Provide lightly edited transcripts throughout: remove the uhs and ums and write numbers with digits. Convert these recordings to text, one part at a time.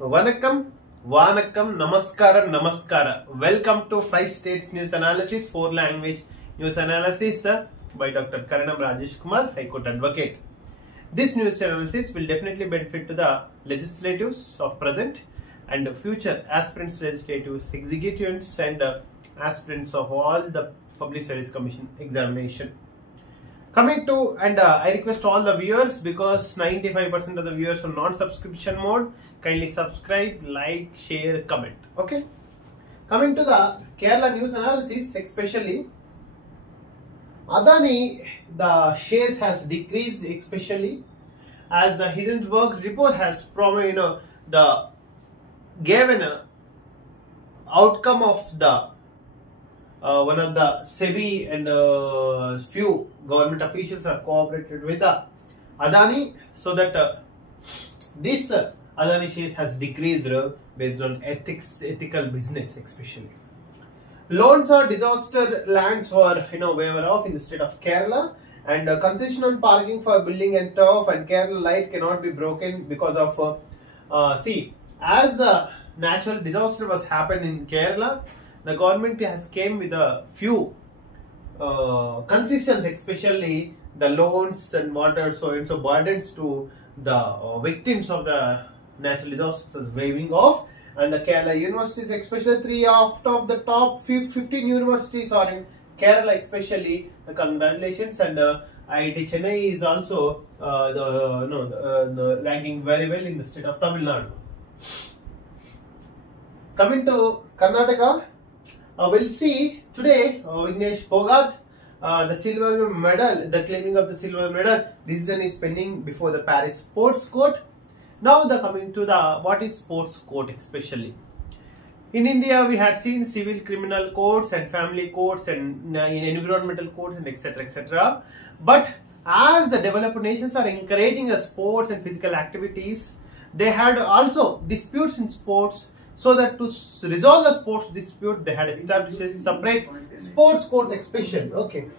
Vanakkam, Namaskaram, Namaskara. Welcome to 5 States News Analysis, 4 Language News Analysis by Dr. Karanam Rajesh Kumar, High Court Advocate. This news analysis will definitely benefit to the legislatives of present and future aspirants, legislatives, executives and aspirants of all the Public Service Commission examination. Coming to, and I request all the viewers, because 95% of the viewers are non-subscription mode, kindly subscribe, like, share, comment. Okay. Coming to the Kerala news analysis, especially Adani, the shares has decreased, especially as the Hindenburg's report has promised, the given outcome of the one of the SEBI and few government officials are cooperated with Adani, so that this Adani shares has decreased based on ethical business, especially. Loans or disaster lands were waiver off in the state of Kerala, and concession on parking for building and turf and Kerala light cannot be broken because of as a natural disaster was happened in Kerala. The government has came with a few concessions, especially the loans and water so burdens to the victims of the natural disasters waiving off. And the Kerala universities, especially 3 out of the top 15 universities are in Kerala, especially. Congratulations, and IIT Chennai is also ranking very well in the state of Tamil Nadu. Coming to Karnataka. We'll see today Vignesh Phogat, the silver medal, the claiming of the silver medal decision is pending before the Paris Sports Court. Now coming to the what is sports court, especially. In India we had seen civil criminal courts and family courts and in environmental courts and etc. But as the developed nations are encouraging the sports and physical activities, they had also disputes in sports. So that to resolve the sports dispute, they had established a separate sports court especially. Okay.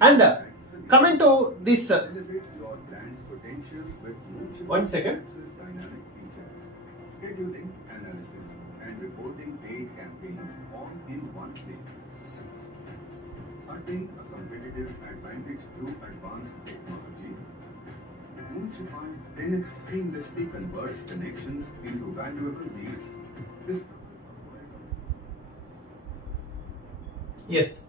And coming to this, one second. Scheduling, analysis, and reporting paid campaigns all in one place. Attain a competitive advantage through advanced technology. Moonshify then seamlessly converts connections into valuable leads. Yes.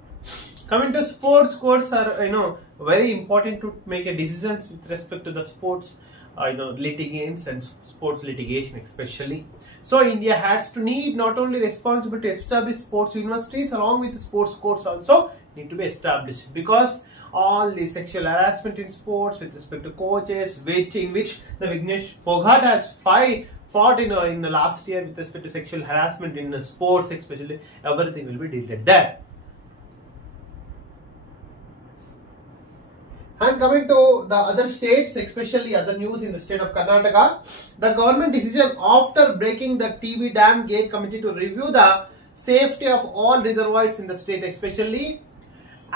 Coming to sports courts are very important to make a decisions with respect to the sports litigants and sports litigation especially. So India has to need not only responsible to establish sports universities, along with the sports courts also need to be established, because all the sexual harassment in sports with respect to coaches, in which the Vignesh Phogat has fought in the last year with respect to sexual harassment in sports especially, everything will be deleted there. And coming to the other states, especially other news in the state of Karnataka, the government decision after breaking the TB dam gate committee to review the safety of all reservoirs in the state, especially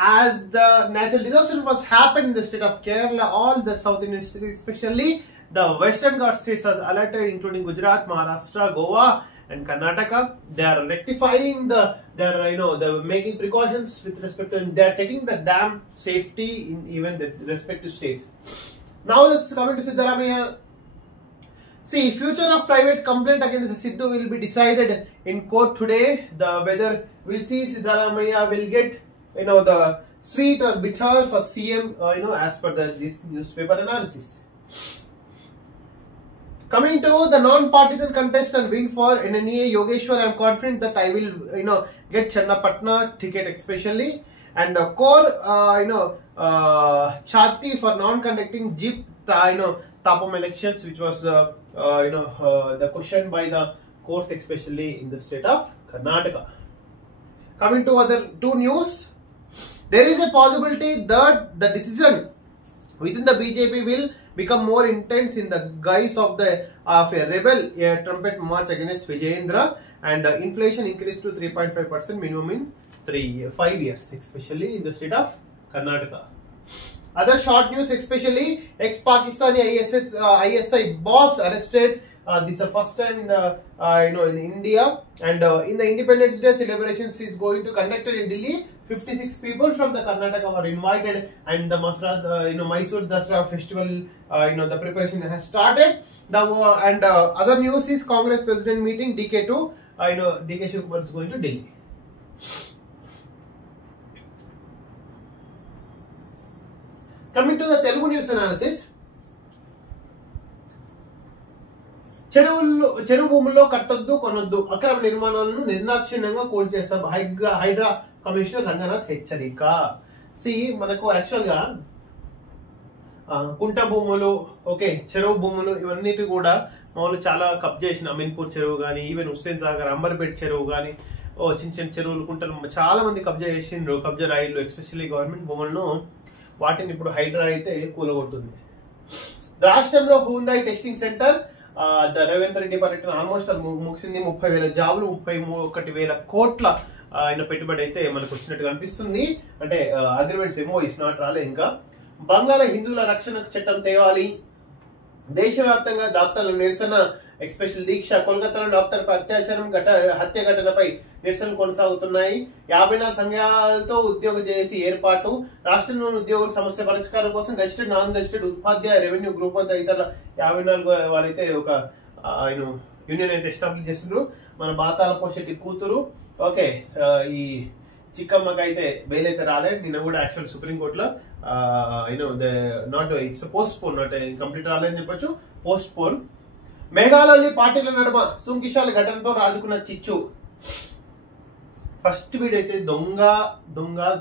as the natural disaster was happened in the state of Kerala, all the South Indian states, especially the Western Ghats states are alerted, including Gujarat, Maharashtra, Goa and Karnataka. They are rectifying they're making precautions with respect to, they are checking the dam safety in even the respective states. Now let's coming to Siddaramaiah. See, future of private complaint against Sidhu will be decided in court today. The whether we'll see Siddaramaiah will get the sweet or bitter for CM as per this newspaper analysis. Coming to the non-partisan contest and win for NNA Yogeshwar, I am confident that I will get Channapatna ticket especially, and core Chatti for non-conducting JIP Tapam elections, which was the question by the courts especially in the state of Karnataka. Coming to other two news, there is a possibility that the decision within the BJP will become more intense in the guise of a rebel trumpet march against Vijayendra, and inflation increased to 3.5% minimum in 5 years, especially in the state of Karnataka. Other short news, especially ex-Pakistani ISI boss arrested. This is the first time in the in India, and in the Independence Day celebrations is going to conducted in Delhi. 56 people from the Karnataka were invited, and the Mysore Dasra festival, the preparation has started. Other news is Congress president meeting DK2. DK Shivakumar is going to Delhi. Coming to the Telugu news analysis. చెరువు భూముల్లో కట్టొద్దు కొనొద్దు అక్రమ నిర్మాణాలను నిర్దాక్షిణ్యంగా కూల్చేస్తాం హైడ్రా కమిషనర్ రంగనాథ్ హెచ్చరిక. మనకు యాక్చువల్ గా కుంట భూములు, ఓకే, చెరువు భూములు ఇవన్నిటి కూడా మామూలు చాలా కబ్జా చేసిన అమీన్పూర్ చెరువు కానీ, ఈవెన్ హుస్సేన్ సాగర్, అంబర్పేట్ చెరువు కానీ, చిన్న చిన్న చెరువులు, కుంటలు చాలా మంది కబ్జా చేసిండ్రు. కబ్జా రాయిలు ఎస్పెషల్లీ గవర్నమెంట్ భూములను, వాటిని ఇప్పుడు హైడ్రా అయితే కూలగొడుతుంది. రాష్ట్రంలో హూందాయ్ టెస్టింగ్ సెంటర్ రేవంత్ రెడ్డి పర్యటన ఆల్మోస్ట్ ముగిసింది. 30,000 జాబులు, 31,000 కోట్ల పెట్టుబడి అయితే మనకు వచ్చినట్టుగా అనిపిస్తుంది. అంటే అగ్రిమెంట్స్ ఏమో నాట్ రాలేదు ఇంకా. బంగాళ హిందువుల రక్షణ చట్టం తేవాలి. దేశవ్యాప్తంగా డాక్టర్ల నిరసన, ఎక్స్పెషల్ దీక్ష. కోల్కతాలో డాక్టర్ పై అత్యాచారం హత్య ఘటనపై నిరసనలు కొనసాగుతున్నాయి. 54 సంఘాలతో ఉద్యోగ చేసి ఏర్పాటు. రాష్ట్రంలోని ఉద్యోగుల సమస్య పరిష్కారం కోసం గెజిటెడ్, నాన్ గెజిటెడ్, ఉపాధ్యాయ, రెవెన్యూ గ్రూప్ అంతా ఇతర 54 వారైతే ఒక యూనియన్ అయితే ఎస్టాబ్లిష్ చేస్తున్నారు. మన బాతాల పోషకి కూతురు, ఓకే, ఈ చిక్కమ్మకి అయితే బెయిల్ అయితే రాలేదు. నిన్న కూడా యాక్చువల్ సుప్రీంకోర్టులో not it's post phone, not complete రాలేదని చెప్పొచ్చు, పోస్ట్ పోన్. మేఘాలయ పార్టీల నడుమ సుంకిశాల ఘటనతో రాజుకున్న చిచ్చు. ఫస్ట్ వీడియో అయితే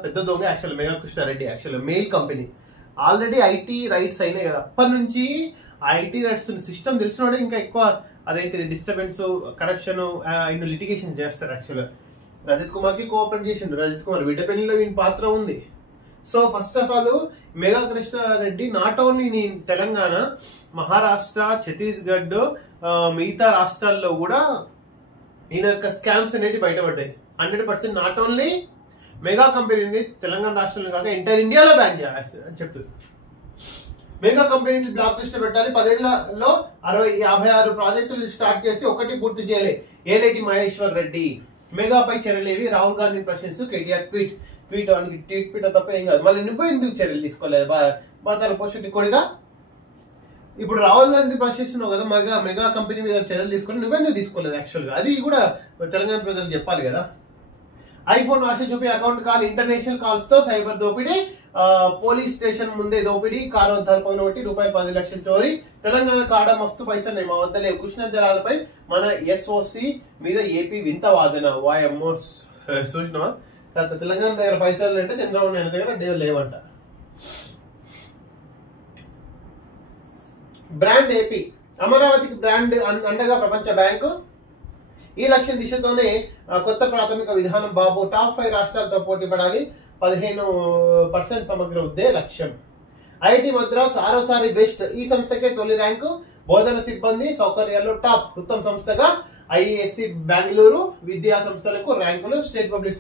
పెద్ద దొంగ యాక్చువల్ మేఘా కృష్ణారెడ్డి, యాక్చువల్ మెయిల్ కంపెనీ. ఆల్రెడీ ఐటీ రైట్స్ అయినాయి కదా, అప్పటి నుంచి ఐటీ రైట్స్ సిస్టమ్ తెలిసినోడే ఇంకా ఎక్కువ అదేంటి డిస్టర్బెన్స్, కరప్షన్, లిటిగేషన్ చేస్తారు. యాక్చువల్ రజత్ కుమార్ కి కోఆపరేట్ చేసిండు. రజత్ కుమార్ విడపెల్లిలో వీని పాత్ర ఉంది. So first of all Megha Krishna Reddy not only Telangana, Maharashtra, Chhattisgarh, మిగతా రాష్ట్రాల్లో కూడా ఈయన యొక్క స్కామ్స్ అనేవి బయటపడ్డాయి. 100% నాట్ ఓన్లీ మెగా కంపెనీని తెలంగాణ రాష్ట్రంలో కాక ఎంటైర్ ఇండియాలో బ్యాన్ చేయాలి అని చెప్తుంది. మెగా కంపెనీని బ్లాక్ లిస్ట్ పెట్టాలి. 10 ఏళ్లలో 56 ప్రాజెక్టులు స్టార్ట్ చేసి ఒకటి పూర్తి చేయలే ఏలేటి మహేశ్వర్ రెడ్డి. మెగాపై చర్యలేవి, రాహుల్ గాంధీని ప్రశ్నిస్తూ కేటీఆర్ ట్వీట్ వానికి ట్వీట్ తప్ప ఏం కాదు. మళ్ళీ నువ్వు ఎందుకు చర్యలు తీసుకోలేదు? బాతాల పోషటి కొడిగా ఇప్పుడు రాహుల్ గాంధీ ప్రశ్నిస్తున్నావు కదా, మెగా కంపెనీ మీద చర్యలు తీసుకొని నువ్వెందుకు తీసుకోలేదు? యాక్చువల్ గా అది కూడా తెలంగాణ ప్రజలు చెప్పాలి కదా. ఐఫోన్ ఆశ చూపి అకౌంట్ కాల్, ఇంటర్నేషనల్ కాల్స్ తో సైబర్ దోపిడీ, పోలీస్ స్టేషన్ ముందే దోపిడీ, కారు వద్దలు ఒకటి రూపాయలు 10 లక్షలు చోరీ. తెలంగాణ కాడ మస్తు పైసలు మా వద్ద లేవు. కృష్ణా జలాలపై మన ఎస్ఓసి మీద ఏపీ వింత వాదన. వాయమ్మో చూసినావా? తెలంగాణ దగ్గర పైసలు అంటే చంద్రబాబు నాయుడు దగ్గర లేవంట. బ్రాండ్ ఏపీ, అమరావతికి బ్రాండ్ అండగా ప్రపంచ బ్యాంకు. ఈ లక్ష్య దిశతోనే కొత్త ప్రాథమిక విధానం. బాబు టాప్ 5 రాష్ట్రాలతో పోటీ పడాలి. 15% సమగ్ర వృద్ధే లక్ష్యం. ఐఐటి మద్రాస్ ఆరోసారి బెస్ట్. ఈ సంస్థకే తొలి ర్యాంకు. బోధన సిబ్బంది సౌకర్యాల్లో టాప్. ఉత్తమ సంస్థగా ఐఏఎస్సి బెంగళూరు. విద్యా సంస్థలకు ర్యాంకులు. స్టేట్ పబ్లిక్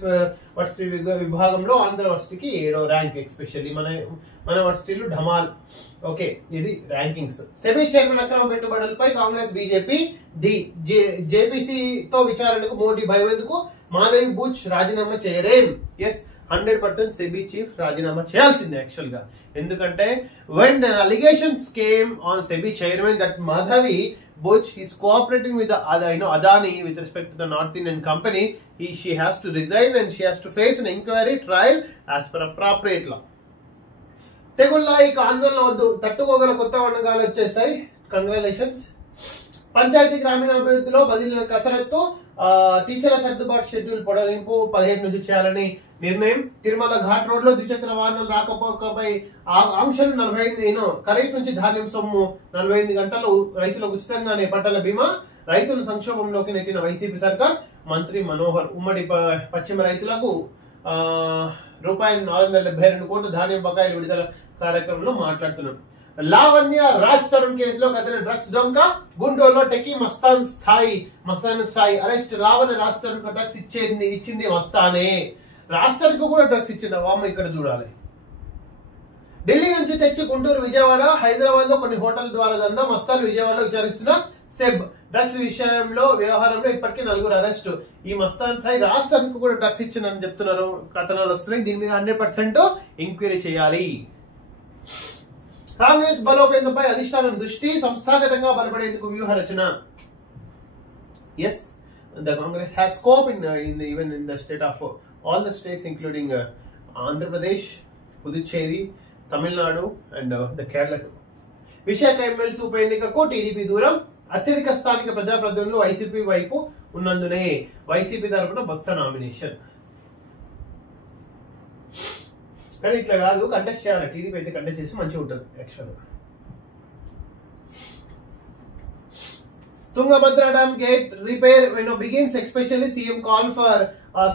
వర్సిటీ విభాగంలో ఆంధ్ర వర్సిటీకి 7వ ర్యాంక్. ఎస్పెషల్లీ మన వర్సిటీలు ఢమాల్. ఓకే, ఇది ర్యాంకింగ్స్. సెబీ చైర్మన్ అక్రమ పెట్టుబడులపై కాంగ్రెస్, బీజేపీ జేపీసీతో విచారణకు మోడీ భయం ఎందుకు? మాధవి బుచ్ రాజీనామా చేయరేం? ఎస్, 100% సెబీ చీఫ్ రాజీనామా చేయాల్సిందే యాక్చువల్ గా. ఎందుకంటే when allegations came on SEBI chairman that Madhavi Butch is cooperating with the Adani with respect to the North Indian company, she has to resign and she has to face an inquiry trial as per appropriate law. తెగుళ్ళ ఇక ఆందోళన వద్దు, తట్టుకోగల కొత్త వంటకాలు వచ్చేసాయి. కంగ్రాచులేషన్స్. పంచాయతీ గ్రామీణాభివృద్ధిలో బదిలీల కసరత్తు. టీచర్ల సర్దుబాటు షెడ్యూల్ పొడగింపు 17 నుంచి చేయాలని నిర్ణయం. తిరుమల ఘాట్ రోడ్ లో ద్విచక్ర వాహనాలు రాకపోకపై ఆంక్షలు 45. ఖరీఫ్ నుంచి ధాన్యం సొమ్ము 45 గంటలు రైతులకు ఉచితంగానే పంటల బీమా. రైతుల సంక్షోభంలోకి నెట్టిన వైసీపీ సర్కార్. మంత్రి మనోహర్ ఉమ్మడి పశ్చిమ రైతులకు రూపాయలు 472 కోట్ల ధాన్యం బకాయిలు విడుదల కార్యక్రమంలో మాట్లాడుతున్నాం. లావణ్య రాజ్ తరుణ్ కేసులో కదిలిన డ్రగ్స్ డొంక. గుంటూరులో టెకీ మస్తాన్ స్థాయి అరెస్ట్. లావణ్య రాజ్ తరుణ్ కు డ్రగ్స్ ఇచ్చింది మస్తానే. రాజ్ తరుణ్ కు కూడా డ్రగ్స్ ఇచ్చింది. వామ్మ ఇక్కడ చూడాలి. ఢిల్లీ నుంచి తెచ్చి గుంటూరు, విజయవాడ, హైదరాబాద్ లో కొన్ని హోటల్ ద్వారా దందా మస్తాన్ విజయవాడలో విచారిస్తున్న సెబ్. డ్రగ్స్ వ్యవహారంలో ఇప్పటికీ 4 అరెస్టు. ఈ మస్తాన్ సాయి రాష్ట్రానికి కూడా డ్రగ్స్ ఇచ్చిందని చెప్తున్నారు, కథనాలు వస్తున్నాయి. దీని మీద 100% ఎంక్వైరీ చేయాలి. కాంగ్రెస్ బలోపేతంపై అధిష్టానం దృష్టి, సంస్థాగతంగా బలపడేందుకు వ్యూహ రచన. Yes, the Congress has scope even in the state of all the states including Andhra Pradesh, Puducherry, Tamil Nadu and the Kerala too. Visakha ఎమ్మెల్సీ ఉప ఎన్నికకు టీడీపీ దూరం, అత్యధిక స్థానిక ప్రజాప్రతినిధులు వైసీపీ వైపు ఉన్నందునే వైసీపీ తరపున బొత్స నామినేషన్. కానీ ఇట్లా కాదు, కంటెస్ట్ చేయాలి. టీడీపీ అయితే కంటెస్ట్ చేసి మంచిగా ఉంటుంది actual. Tungabhadra Dam gate repair begins, especially CM call for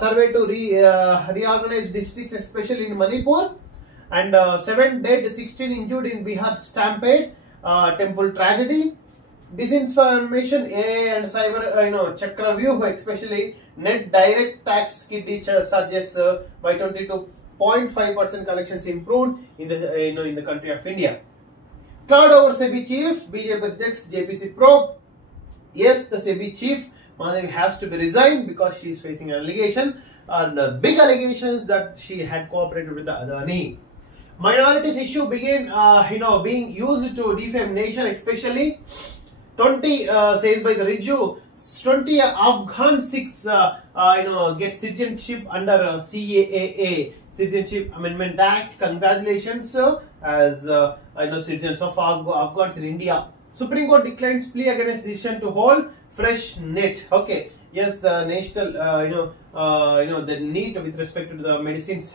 survey to reorganize districts, especially in Manipur. And 7 dead, 16 injured in Bihar stampede, temple tragedy. Disinformation, AI and cyber, Chakravyuh, especially net direct tax kitty charges by 22.5% collections improved in the country of India. Cloud over SEBI chief, BJP rejects JPC probe. Yes, the SEBI chief Madhavi has to be resigned because she is facing an allegation, and big allegations that she had cooperated with the Adani. Minorities issue began, being used to defame nation, especially 20 says by the Riju, 20 Afghan Sikhs, get citizenship under CAA, Citizenship Amendment Act. Congratulations as citizens of Afghans in India. Supreme Court declines plea against decision to hold fresh NET. Okay, yes, the national, the need with respect to the medicines,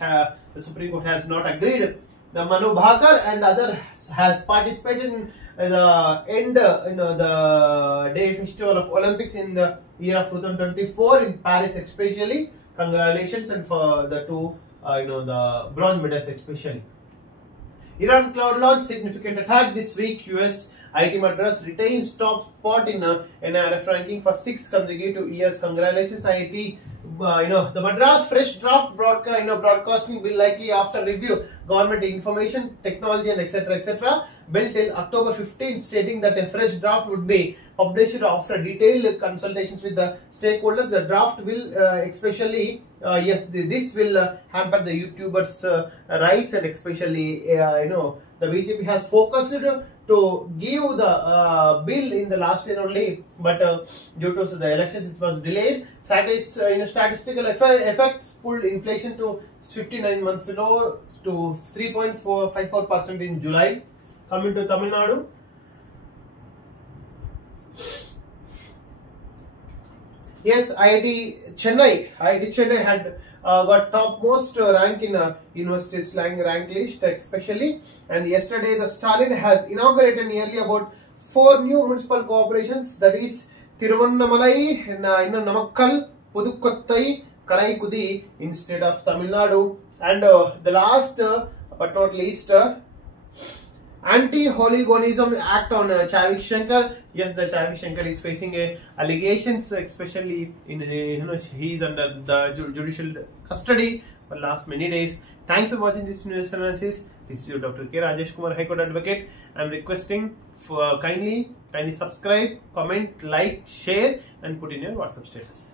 the Supreme Court has not agreed. The Manu Bhakar and other has participated in the end, the day festival of Olympics in the year of 2024 in Paris, especially. Congratulations and for the two, the bronze medals especially. Iran cloud launch significant attack this week. US IT Madras retains top spot in NRF ranking for 6 consecutive years. Congratulations IT. The Madras fresh draft broadcasting bill likely after review. Government information technology and etc. Bill till October 15, stating that a fresh draft would be published after detailed consultations with the stakeholders. The draft will especially this will hamper the YouTubers' rights, and especially the BJP has focused to give the bill in the last year only, but due to the elections it was delayed. Statistical effects pulled inflation to 59 months low to 3.54% in July. Coming to Tamil Nadu, yes, IIT Chennai had got topmost rank in university slang rank list especially, and yesterday the Stalin has inaugurated nearly about 4 new municipal corporations, that is Tiruvannamalai, Namakkal, Pudukkottai, Karaikudi in state of Tamil Nadu. And the last but not least, Anti-Hooliganism Act on Chavik Shankar. Yes, the Chavik Shankar is facing allegations, especially in he is under the judicial custody for last many days. Thanks for watching this news analysis. This is your Dr. K. Rajesh Kumar, High Court Advocate. I am requesting for kindly subscribe, comment, like, share, and put in your WhatsApp status.